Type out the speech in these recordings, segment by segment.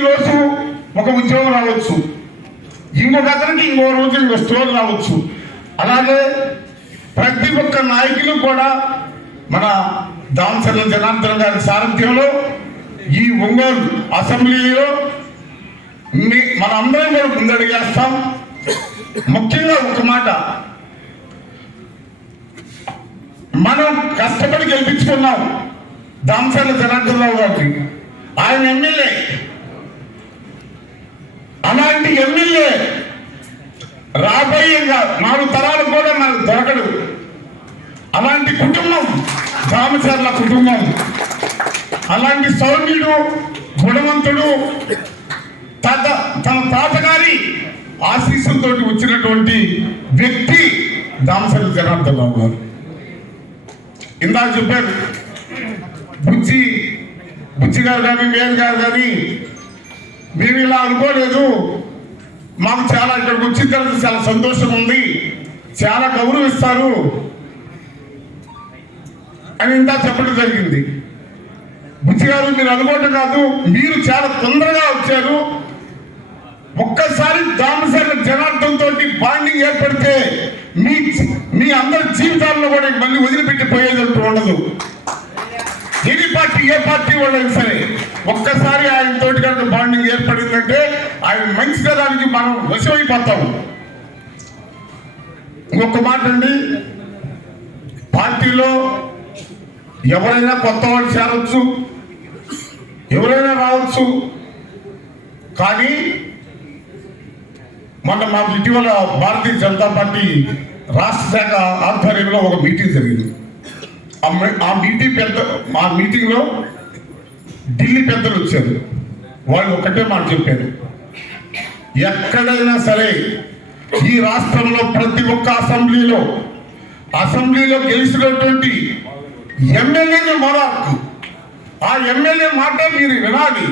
ఈరోజు ఒక ఉద్యోగం రావచ్చు, ఇంకొక అతనికి ఇంకో రోజు ఇంకో స్టోర్ రావచ్చు. అలాగే ప్రతి ఒక్క నాయకులు కూడా మన దామచర్ల జనార్దన్ గారి సారథ్యంలో ఈ ఒంగోలు అసెంబ్లీలో మన అందరం కూడా ముందడుగేస్తాం. ముఖ్యంగా ఒక మాట, మనం కష్టపడి గెలిపించుకున్నాం దామచర్ల జనార్దన్ రావు గారికి. ఆయన ఎమ్మెల్యే, అలాంటి ఎమ్మెల్యే రాబోయే 4 తరాలు కూడా మనకు దొరకడు. అలాంటి కుటుంబం దామచర్ల కుటుంబం. అలాంటి సౌమ్యుడు, గుణవంతుడు, తన తాతగారి ఆశీస్సులతో వచ్చినటువంటి వ్యక్తి దామచర్ల జనార్దన్ రావు గారు. ఇందాక చెప్పారు బుచ్చి గారు కానీ మేలు గారు కానీ మేము ఇలా అనుకోలేదు, మాకు చాలా ఇక్కడికి వచ్చిన తర్వాత చాలా సంతోషం ఉంది, చాలా గౌరవిస్తారు అని ఇందా చెప్పడం జరిగింది. బుచ్చి గారు మీరు అనుకోవటం కాదు, మీరు చాలా తొందరగా వచ్చారు. ఒక్కసారి దామచర్ల జనార్దన్ తోటి బాండింగ్ ఏర్పడితే మీ అందరి జీవితాల్లో కూడా మళ్ళీ వదిలిపెట్టి పోయేదంటూ ఉండదు. ఏ పార్టీ వాళ్ళైనా సరే ఒక్కసారి ఆయన తోటి కనుక బాండింగ్ ఏర్పడిందంటే ఆయన మంచితనానికి మనం వశమైపోతాము. ఇంకొక మాట అండి, పార్టీలో ఎవరైనా కొత్త వాళ్ళు చేరవచ్చు, ఎవరైనా రావచ్చు. కానీ మొన్న మాకు ఇటీవల భారతీయ జనతా పార్టీ రాష్ట్ర శాఖ ఆధ్వర్యంలో ఒక మీటింగ్ జరిగింది. ఆ మీటింగ్లో ఢిల్లీ పెద్దలు వచ్చారు. వాళ్ళు ఒకటే మాట చెప్పారు, ఎక్కడైనా సరే ఈ రాష్ట్రంలో ప్రతి ఒక్క అసెంబ్లీలో గెలిచినటువంటి ఎమ్మెల్యేని మొదలు ఆ ఎమ్మెల్యే మాట మీరు వినాలి.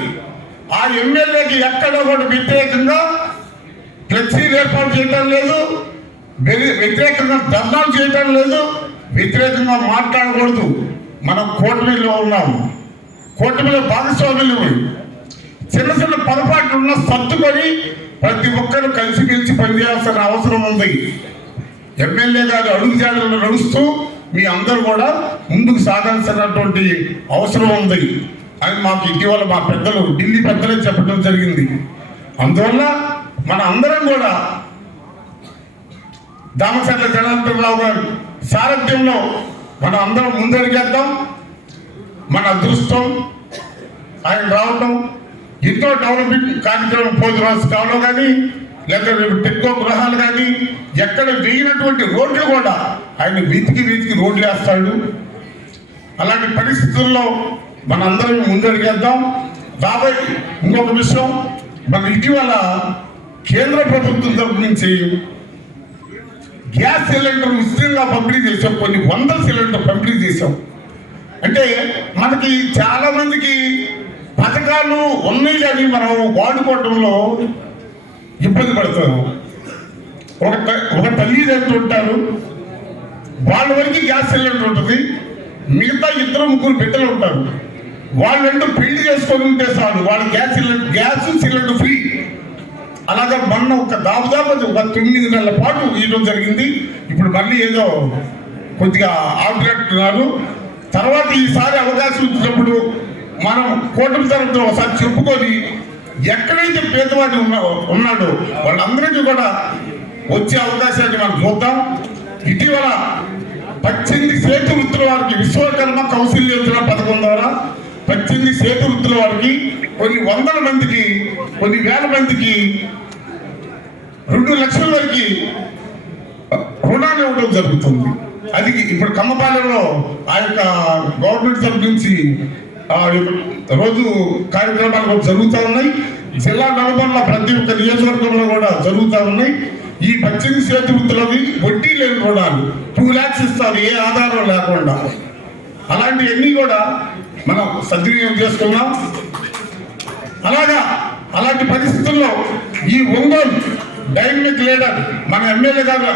ఆ ఎమ్మెల్యేకి ఎక్కడ కూడా వ్యతిరేకంగా ఫ్లెక్సీలు ఏర్పాటు చేయటం లేదు, వ్యతిరేకంగా ధర్నాలు చేయటం లేదు, వ్యతిరేకంగా మాట్లాడకూడదు. మనం కూటమిలో ఉన్నాము, కూటమిలో భాగస్వాములు. చిన్న చిన్న పొరపాట్లు ఉన్న సర్దుకొని ప్రతి ఒక్కరు కలిసి పనిచేయాల్సిన అవసరం ఉంది. ఎమ్మెల్యే గారు అడుగుజాడలను నడుస్తూ మీ అందరూ కూడా ముందుకు సాగాల్సినటువంటి అవసరం ఉంది అని మాకు ఇటీవల మా పెద్దలు ఢిల్లీ పెద్దలే చెప్పడం జరిగింది. అందువల్ల మన అందరం కూడా దామచర్ల జనార్దన్ రావు గారి సారథ్యంలో మనం అందరం ముందడిగేద్దాం. మన అదృష్టం ఆయన రావటం, ఎంతో డెవలప్మెంట్ కార్యక్రమం పోతురాజులో కానీ లేదా టెక్కో గృహాలు కానీ ఎక్కడ వేయినటువంటి రోడ్లు కూడా ఆయన వీధికి రోడ్లు వేస్తాడు. అలాంటి పరిస్థితుల్లో మన అందరం ముందడిగేద్దాం. రాబోయే ఇంకొక విషయం, మన ఇటీవల కేంద్ర ప్రభుత్వం తరపు నుంచి గ్యాస్ సిలిండర్ ఉచితంగా పంపిణీ చేసాం, కొన్ని 100 సిలిండర్ పంపిణీ చేసాం. అంటే మనకి చాలా మందికి పథకాలు ఉన్నాయి కానీ మనం వాడుకోవడంలో ఇబ్బంది పడుతున్నాం. ఒక తల్లిదండ్రులు ఉంటారు, వాళ్ళ వరకు గ్యాస్ సిలిండర్ ఉంటుంది, మిగతా 2-3 బిడ్డలు ఉంటారు. వాళ్ళంటూ పెళ్లి చేసుకొని ఉంటే చాలు, వాళ్ళు గ్యాస్ సిలిండర్ ఫ్రీ. అలాగే మొన్న దాదాపు 9 నెలల పాటు ఇవ్వడం జరిగింది. ఇప్పుడు మళ్ళీ ఏదో కొద్దిగా ఆపరేటున్నారు. తర్వాత ఈసారి అవకాశం ఇచ్చినప్పుడు మనం కూటమి తరపున ఒకసారి చెప్పుకొని ఎక్కడైతే పేదవాడు ఉన్నాడో వాళ్ళందరికీ కూడా వచ్చే అవకాశాన్ని మనం చూద్దాం. ఇటీవల 18 చేతి వృత్తుల వారికి విశ్వకర్మ కౌశల్య యోజన పథకం ద్వారా 18 చేతి వృత్తుల వారికి కొన్ని 100 మందికి, కొన్ని 1000 మందికి 2 లక్షల వరకు రుణాలు ఇవ్వడం జరుగుతుంది. అది ఇప్పుడు కమ్మపాలెంలో ఆ యొక్క గవర్నమెంట్ తరఫు నుంచి రోజు కార్యక్రమాలు కూడా జరుగుతూ ఉన్నాయి. జిల్లా నలుమూలల ప్రతి ఒక్క నియోజకవర్గంలో కూడా జరుగుతూ ఉన్నాయి. ఈ 18 చేతి వృత్తులవి వడ్డీ లేని రుణాలు 2 lakhs ఇస్తారు, ఏ ఆధారం లేకుండా. అలాంటివన్నీ కూడా మనం సద్వినియోగం చేసుకున్నాం. అలాంటి పరిస్థితుల్లో ఈ ఒంగోలు డైనమిక్ లీడర్ మన ఎమ్మెల్యే గారు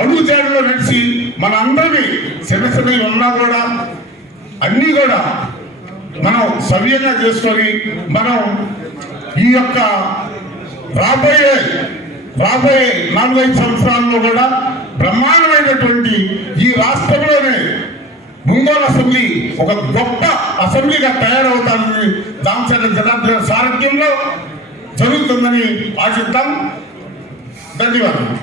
అడుగుజాడలో నడిచి మన అందరినీ చిన్న ఉన్నా కూడా అన్నీ కూడా మనం సవ్యంగా చేసుకొని మనం ఈ యొక్క రాబోయే 4-5 సంవత్సరాల్లో కూడా బ్రహ్మాండమైనటువంటి ఈ రాష్ట్రంలోనే ఒంగోలు అసెంబ్లీ ఒక గొప్ప అసెంబ్లీగా తయారవుతానని దామచర్ల జనార్దన్ సారథ్యంలో జరుగుతుందని ఆశిద్దాం. ధన్యవాదాలు.